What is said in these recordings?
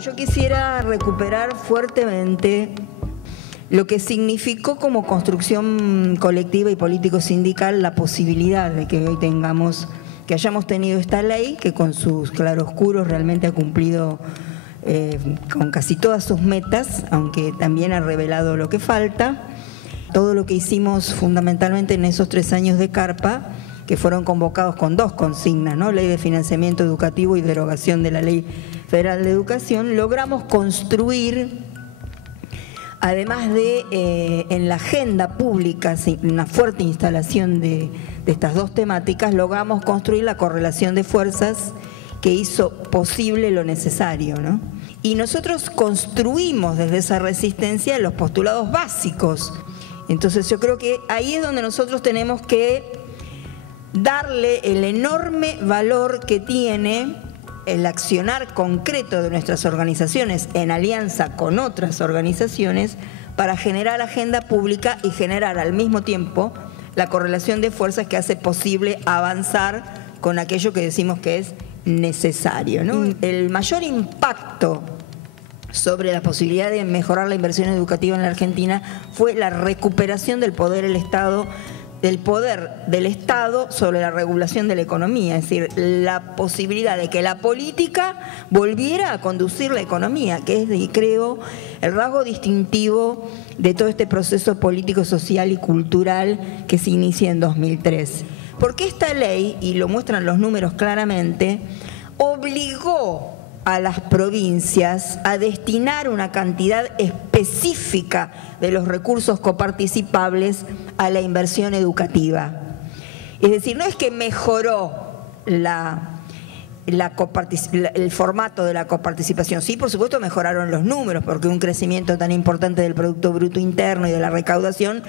Yo quisiera recuperar fuertemente lo que significó como construcción colectiva y político-sindical la posibilidad de que hoy tengamos, que hayamos tenido esta ley que con sus claroscuros realmente ha cumplido con casi todas sus metas, aunque también ha revelado lo que falta. Todo lo que hicimos fundamentalmente en esos 3 años de Carpa, que fueron convocados con 2 consignas, ¿no? Ley de financiamiento educativo y derogación de la Ley Federal de Educación, logramos construir, además de en la agenda pública, una fuerte instalación de estas 2 temáticas, logramos construir la correlación de fuerzas que hizo posible lo necesario, ¿no? Y nosotros construimos desde esa resistencia los postulados básicos. Entonces yo creo que ahí es donde nosotros tenemos que darle el enorme valor que tiene el accionar concreto de nuestras organizaciones en alianza con otras organizaciones para generar agenda pública y generar al mismo tiempo la correlación de fuerzas que hace posible avanzar con aquello que decimos que es necesario, ¿no? El mayor impacto sobre la posibilidad de mejorar la inversión educativa en la Argentina fue la recuperación del poder del Estado sobre la regulación de la economía, es decir, la posibilidad de que la política volviera a conducir la economía, que es, creo, el rasgo distintivo de todo este proceso político, social y cultural que se inicia en 2003. Porque esta ley, y lo muestran los números claramente, obligó a las provincias a destinar una cantidad específica de los recursos coparticipables a la inversión educativa. Es decir, no es que mejoró el formato de la coparticipación. Sí, por supuesto, mejoraron los números, porque un crecimiento tan importante del Producto Bruto Interno y de la recaudación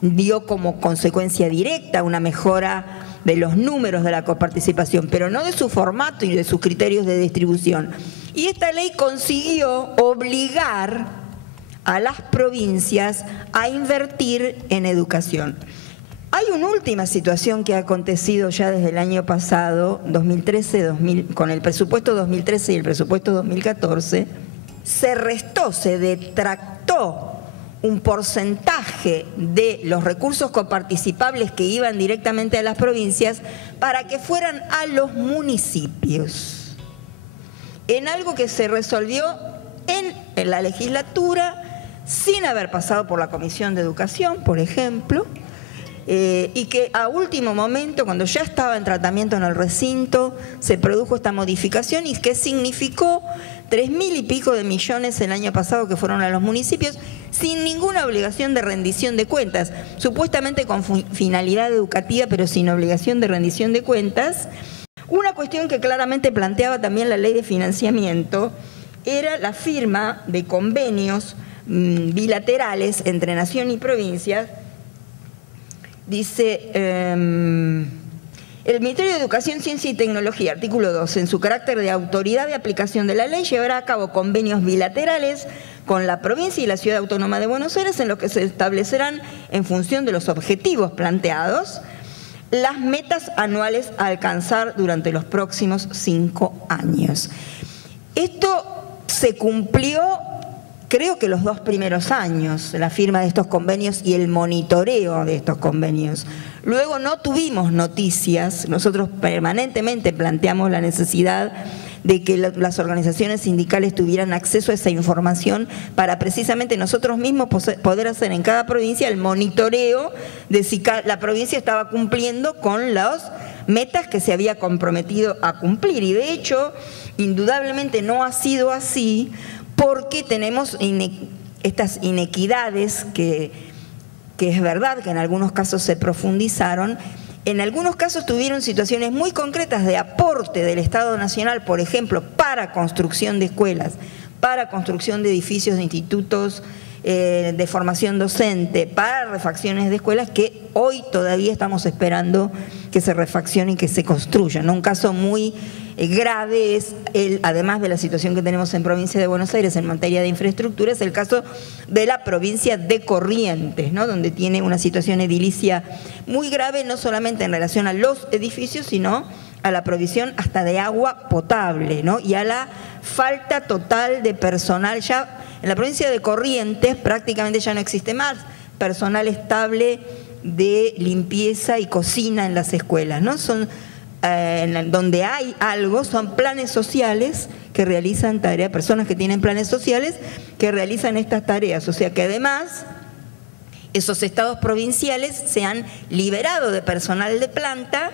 dio como consecuencia directa una mejora de los números de la coparticipación, pero no de su formato y de sus criterios de distribución. Y esta ley consiguió obligar a las provincias a invertir en educación. Hay una última situación que ha acontecido ya desde el año pasado, 2013, con el presupuesto 2013 y el presupuesto 2014, se detractó un porcentaje de los recursos coparticipables que iban directamente a las provincias para que fueran a los municipios. En algo que se resolvió en la legislatura sin haber pasado por la Comisión de Educación, por ejemplo, y que a último momento, cuando ya estaba en tratamiento en el recinto, se produjo esta modificación y que significó 3.000 y pico de millones el año pasado que fueron a los municipios sin ninguna obligación de rendición de cuentas, supuestamente con finalidad educativa pero sin obligación de rendición de cuentas. Una cuestión que claramente planteaba también la ley de financiamiento era la firma de convenios bilaterales entre nación y provincias. Dice, el Ministerio de Educación, Ciencia y Tecnología, artículo 2, en su carácter de autoridad de aplicación de la ley, llevará a cabo convenios bilaterales con la provincia y la Ciudad Autónoma de Buenos Aires en los que se establecerán, en función de los objetivos planteados, las metas anuales a alcanzar durante los próximos 5 años. Esto se cumplió, creo que los 2 primeros años, la firma de estos convenios y el monitoreo de estos convenios. Luego no tuvimos noticias, nosotros permanentemente planteamos la necesidad de que las organizaciones sindicales tuvieran acceso a esa información para precisamente nosotros mismos poder hacer en cada provincia el monitoreo de si la provincia estaba cumpliendo con las metas que se había comprometido a cumplir. Y de hecho, indudablemente no ha sido así, porque tenemos estas inequidades que es verdad que en algunos casos se profundizaron. En algunos casos tuvieron situaciones muy concretas de aporte del Estado Nacional, por ejemplo, para construcción de escuelas, para construcción de edificios de institutos de formación docente para refacciones de escuelas que hoy todavía estamos esperando que se refaccionen y que se construyan, ¿no? Un caso muy grave es, además de la situación que tenemos en provincia de Buenos Aires en materia de infraestructura, es el caso de la provincia de Corrientes, ¿no? Donde tiene una situación edilicia muy grave, no solamente en relación a los edificios, sino a la provisión hasta de agua potable, ¿no? Y a la falta total de personal. Ya en la provincia de Corrientes prácticamente ya no existe más personal estable de limpieza y cocina en las escuelas, ¿no? Son donde hay algo, son planes sociales que realizan tareas, personas que tienen planes sociales que realizan estas tareas, o sea que además esos estados provinciales se han liberado de personal de planta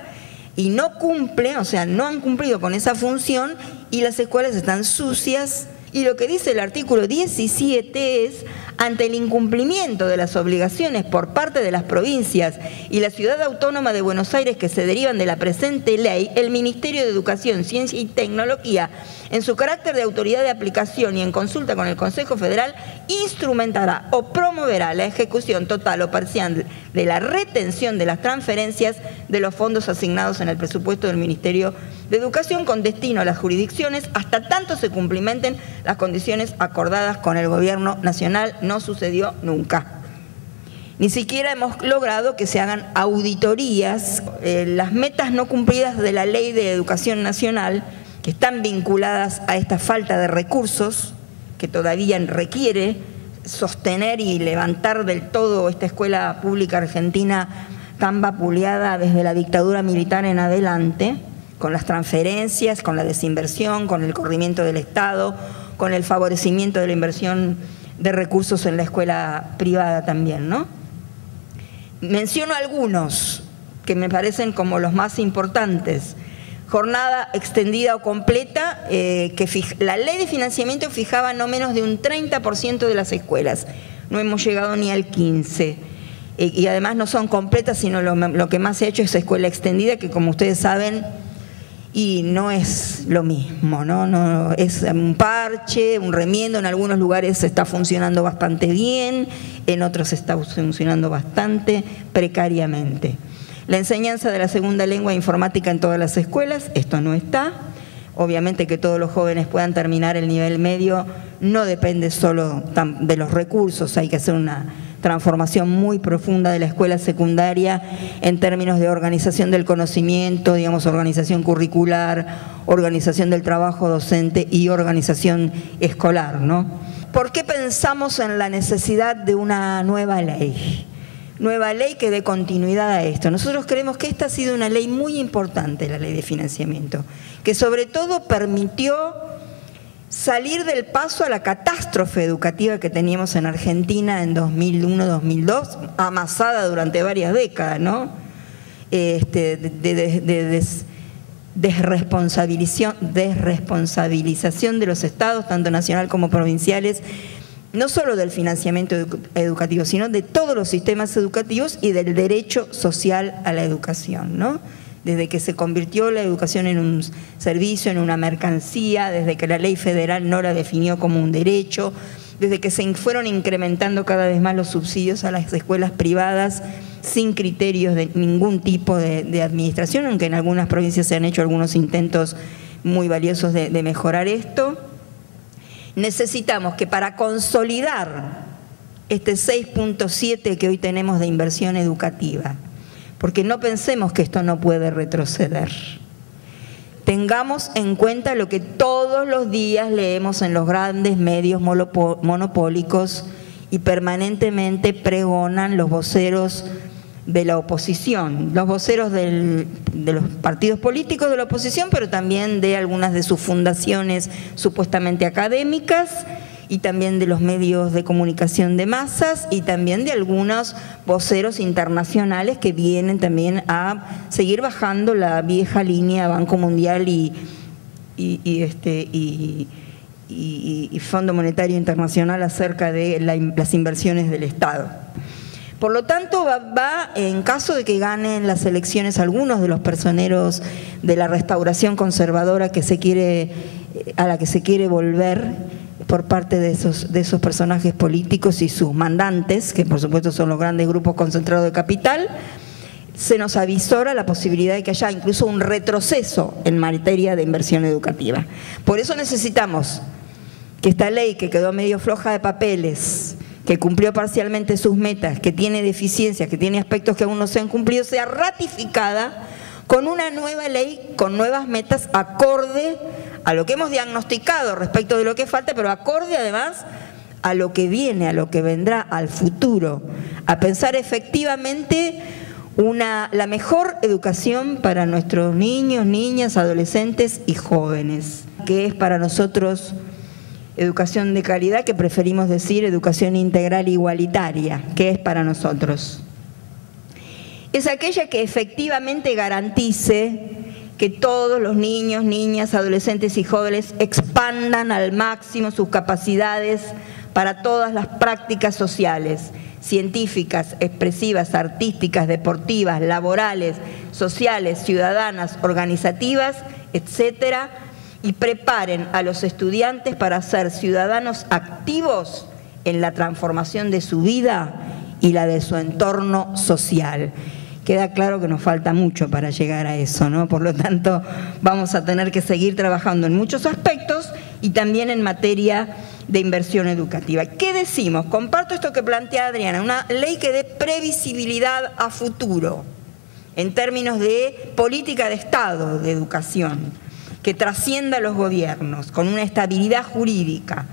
y no cumplen, o sea, no han cumplido con esa función y las escuelas están sucias. Y lo que dice el artículo 17 es, ante el incumplimiento de las obligaciones por parte de las provincias y la Ciudad Autónoma de Buenos Aires que se derivan de la presente ley, el Ministerio de Educación, Ciencia y Tecnología, en su carácter de autoridad de aplicación y en consulta con el Consejo Federal, instrumentará o promoverá la ejecución total o parcial de la retención de las transferencias de los fondos asignados en el presupuesto del Ministerio de Educación con destino a las jurisdicciones hasta tanto se cumplimenten las condiciones acordadas con el Gobierno Nacional. No sucedió nunca. Ni siquiera hemos logrado que se hagan auditorías. Las metas no cumplidas de la Ley de Educación Nacional, que están vinculadas a esta falta de recursos, que todavía requiere sostener y levantar del todo esta escuela pública argentina tan vapuleada desde la dictadura militar en adelante, con las transferencias, con la desinversión, con el corrimiento del Estado, con el favorecimiento de la inversión de recursos en la escuela privada también, ¿no? Menciono algunos que me parecen como los más importantes. Jornada extendida o completa, la ley de financiamiento fijaba no menos de un 30% de las escuelas. No hemos llegado ni al 15%. Y además no son completas, sino lo que más se ha hecho es escuela extendida, que como ustedes saben, y no es lo mismo, ¿no? No, es un parche, un remiendo, en algunos lugares está funcionando bastante bien, en otros está funcionando bastante precariamente. La enseñanza de la segunda lengua informática en todas las escuelas, esto no está. Obviamente que todos los jóvenes puedan terminar el nivel medio no depende solo de los recursos, hay que hacer una transformación muy profunda de la escuela secundaria en términos de organización del conocimiento, digamos, organización curricular, organización del trabajo docente y organización escolar, ¿no? ¿Por qué pensamos en la necesidad de una nueva ley? Nueva ley que dé continuidad a esto. Nosotros creemos que esta ha sido una ley muy importante, la ley de financiamiento, que sobre todo permitió salir del paso a la catástrofe educativa que teníamos en Argentina en 2001-2002, amasada durante varias décadas, ¿no? Desresponsabilización de los estados, tanto nacional como provinciales, no solo del financiamiento educativo, sino de todos los sistemas educativos y del derecho social a la educación, ¿no? Desde que se convirtió la educación en un servicio, en una mercancía, desde que la ley federal no la definió como un derecho, desde que se fueron incrementando cada vez más los subsidios a las escuelas privadas sin criterios de ningún tipo de administración, aunque en algunas provincias se han hecho algunos intentos muy valiosos de mejorar esto. Necesitamos que para consolidar este 6.7 que hoy tenemos de inversión educativa, porque no pensemos que esto no puede retroceder, tengamos en cuenta lo que todos los días leemos en los grandes medios monopólicos y permanentemente pregonan los voceros de la oposición, los voceros de los partidos políticos de la oposición, pero también de algunas de sus fundaciones supuestamente académicas y también de los medios de comunicación de masas y también de algunos voceros internacionales que vienen también a seguir bajando la vieja línea Banco Mundial y Fondo Monetario Internacional acerca de las inversiones del Estado. Por lo tanto, va en caso de que ganen las elecciones algunos de los personeros de la restauración conservadora a la que se quiere volver, por parte de esos personajes políticos y sus mandantes, que por supuesto son los grandes grupos concentrados de capital, se nos avisora la posibilidad de que haya incluso un retroceso en materia de inversión educativa. Por eso necesitamos que esta ley, que quedó medio floja de papeles, que cumplió parcialmente sus metas, que tiene deficiencias, que tiene aspectos que aún no se han cumplido, sea ratificada con una nueva ley, con nuevas metas, acorde a lo que hemos diagnosticado respecto de lo que falta, pero acorde además a lo que viene, a lo que vendrá, al futuro, a pensar efectivamente la mejor educación para nuestros niños, niñas, adolescentes y jóvenes, que es para nosotros educación de calidad, que preferimos decir educación integral igualitaria, que es para nosotros. Es aquella que efectivamente garantice que todos los niños, niñas, adolescentes y jóvenes expandan al máximo sus capacidades para todas las prácticas sociales, científicas, expresivas, artísticas, deportivas, laborales, sociales, ciudadanas, organizativas, etcétera, y preparen a los estudiantes para ser ciudadanos activos en la transformación de su vida y la de su entorno social. Queda claro que nos falta mucho para llegar a eso, ¿no? Por lo tanto, vamos a tener que seguir trabajando en muchos aspectos y también en materia de inversión educativa. ¿Qué decimos? Comparto esto que plantea Adriana, una ley que dé previsibilidad a futuro en términos de política de Estado de educación, que trascienda los gobiernos, con una estabilidad jurídica,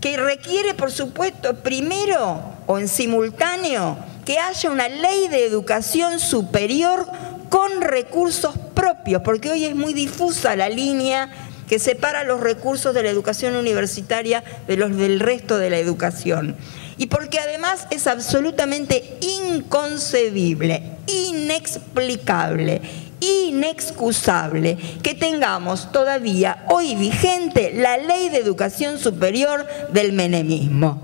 que requiere, por supuesto, primero o en simultáneo, que haya una ley de educación superior con recursos propios, porque hoy es muy difusa la línea que separa los recursos de la educación universitaria de los del resto de la educación. Y porque además es absolutamente inconcebible, inexplicable, inexcusable que tengamos todavía hoy vigente la Ley de Educación Superior del menemismo.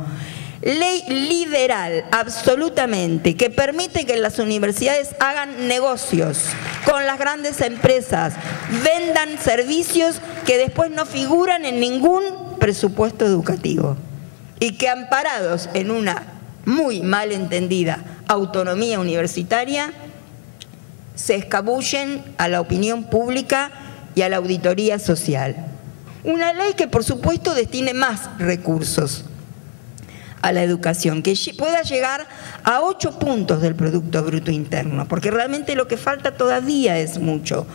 Ley liberal, absolutamente, que permite que las universidades hagan negocios con las grandes empresas, vendan servicios que después no figuran en ningún presupuesto educativo y que, amparados en una muy mal entendida autonomía universitaria, se escabullen a la opinión pública y a la auditoría social. Una ley que, por supuesto, destine más recursos a la educación, que pueda llegar a 8 puntos del Producto Bruto Interno, porque realmente lo que falta todavía es mucho.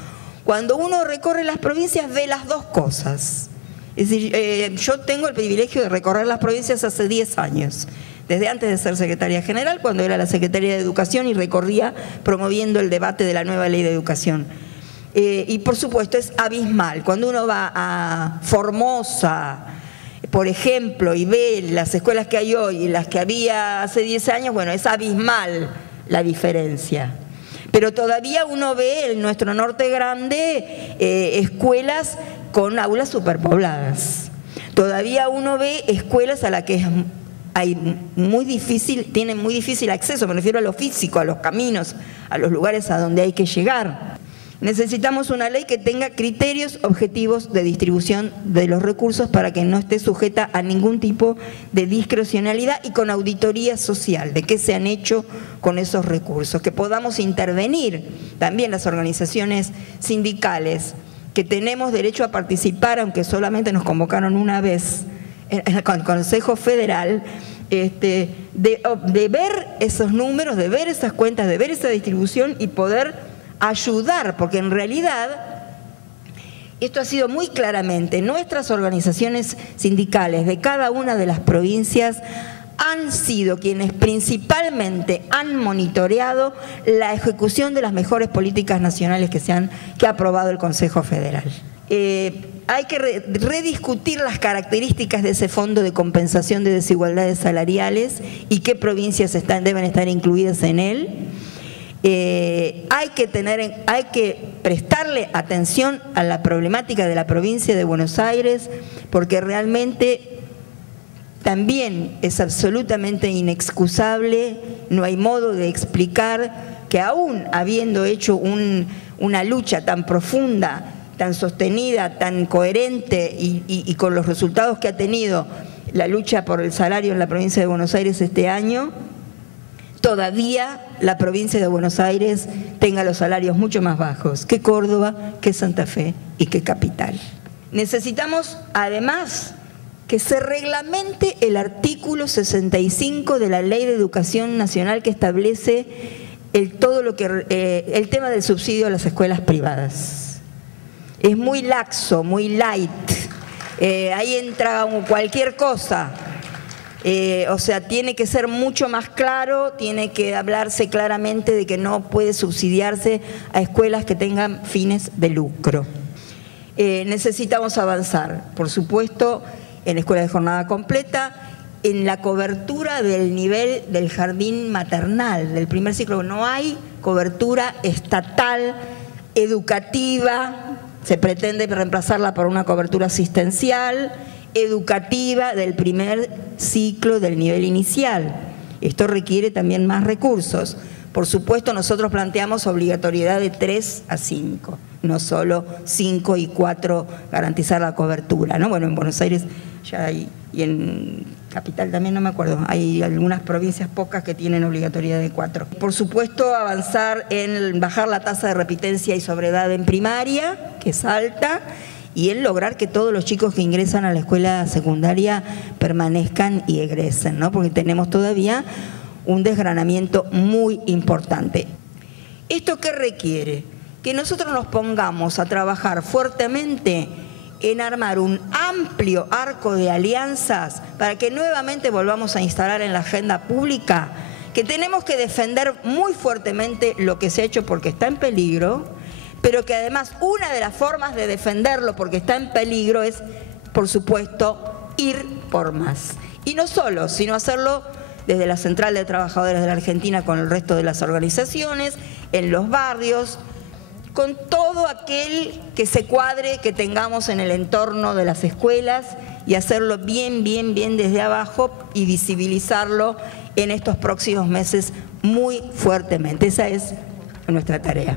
Cuando uno recorre las provincias ve las dos cosas. Es decir, yo tengo el privilegio de recorrer las provincias hace 10 años, desde antes de ser secretaria general, cuando era la secretaria de Educación y recorría promoviendo el debate de la nueva ley de educación. Y por supuesto es abismal. Cuando uno va a Formosa, por ejemplo, y ve las escuelas que hay hoy y las que había hace 10 años, bueno, es abismal la diferencia. Pero todavía uno ve en nuestro norte grande escuelas con aulas superpobladas. Todavía uno ve escuelas a las que tienen muy difícil acceso, me refiero a lo físico, a los caminos, a los lugares a donde hay que llegar. Necesitamos una ley que tenga criterios objetivos de distribución de los recursos para que no esté sujeta a ningún tipo de discrecionalidad y con auditoría social de qué se han hecho con esos recursos, que podamos intervenir también las organizaciones sindicales, que tenemos derecho a participar, aunque solamente nos convocaron una vez en el Consejo Federal, de ver esos números, de ver esas cuentas, de ver esa distribución y poder ayudar, porque en realidad esto ha sido muy claramente, nuestras organizaciones sindicales de cada una de las provincias han sido quienes principalmente han monitoreado la ejecución de las mejores políticas nacionales que ha aprobado el Consejo Federal. Hay que rediscutir las características de ese fondo de compensación de desigualdades salariales y qué provincias deben estar incluidas en él. Hay que prestarle atención a la problemática de la provincia de Buenos Aires, porque realmente también es absolutamente inexcusable, no hay modo de explicar que aún habiendo hecho una lucha tan profunda, tan sostenida, tan coherente y con los resultados que ha tenido la lucha por el salario en la provincia de Buenos Aires este año, todavía la provincia de Buenos Aires tenga los salarios mucho más bajos que Córdoba, que Santa Fe y que Capital. Necesitamos, además, que se reglamente el artículo 65 de la Ley de Educación Nacional que establece el tema del subsidio a las escuelas privadas. Es muy laxo, muy light. Ahí entra cualquier cosa. O sea, tiene que ser mucho más claro, tiene que hablarse claramente de que no puede subsidiarse a escuelas que tengan fines de lucro. Necesitamos avanzar, por supuesto, en escuelas de jornada completa, en la cobertura del nivel del jardín maternal, del primer ciclo. No hay cobertura estatal, educativa, se pretende reemplazarla por una cobertura asistencial, educativa del primer ciclo del nivel inicial. Esto requiere también más recursos. Por supuesto, nosotros planteamos obligatoriedad de 3 a 5, no solo 5 y 4 garantizar la cobertura, ¿no? Bueno, en Buenos Aires ya hay, y en Capital también, no me acuerdo, hay algunas provincias pocas que tienen obligatoriedad de 4. Por supuesto, avanzar en bajar la tasa de repitencia y sobreedad en primaria, que es alta, y en lograr que todos los chicos que ingresan a la escuela secundaria permanezcan y egresen, ¿no? Porque tenemos todavía un desgranamiento muy importante. ¿Esto qué requiere? Que nosotros nos pongamos a trabajar fuertemente en armar un amplio arco de alianzas para que nuevamente volvamos a instalar en la agenda pública que tenemos que defender muy fuertemente lo que se ha hecho porque está en peligro, pero que además una de las formas de defenderlo porque está en peligro es, por supuesto, ir por más. Y no solo, sino hacerlo desde la Central de Trabajadores de la Argentina con el resto de las organizaciones, en los barrios, con todo aquel que se cuadre que tengamos en el entorno de las escuelas y hacerlo bien desde abajo y visibilizarlo en estos próximos meses muy fuertemente. Esa es nuestra tarea.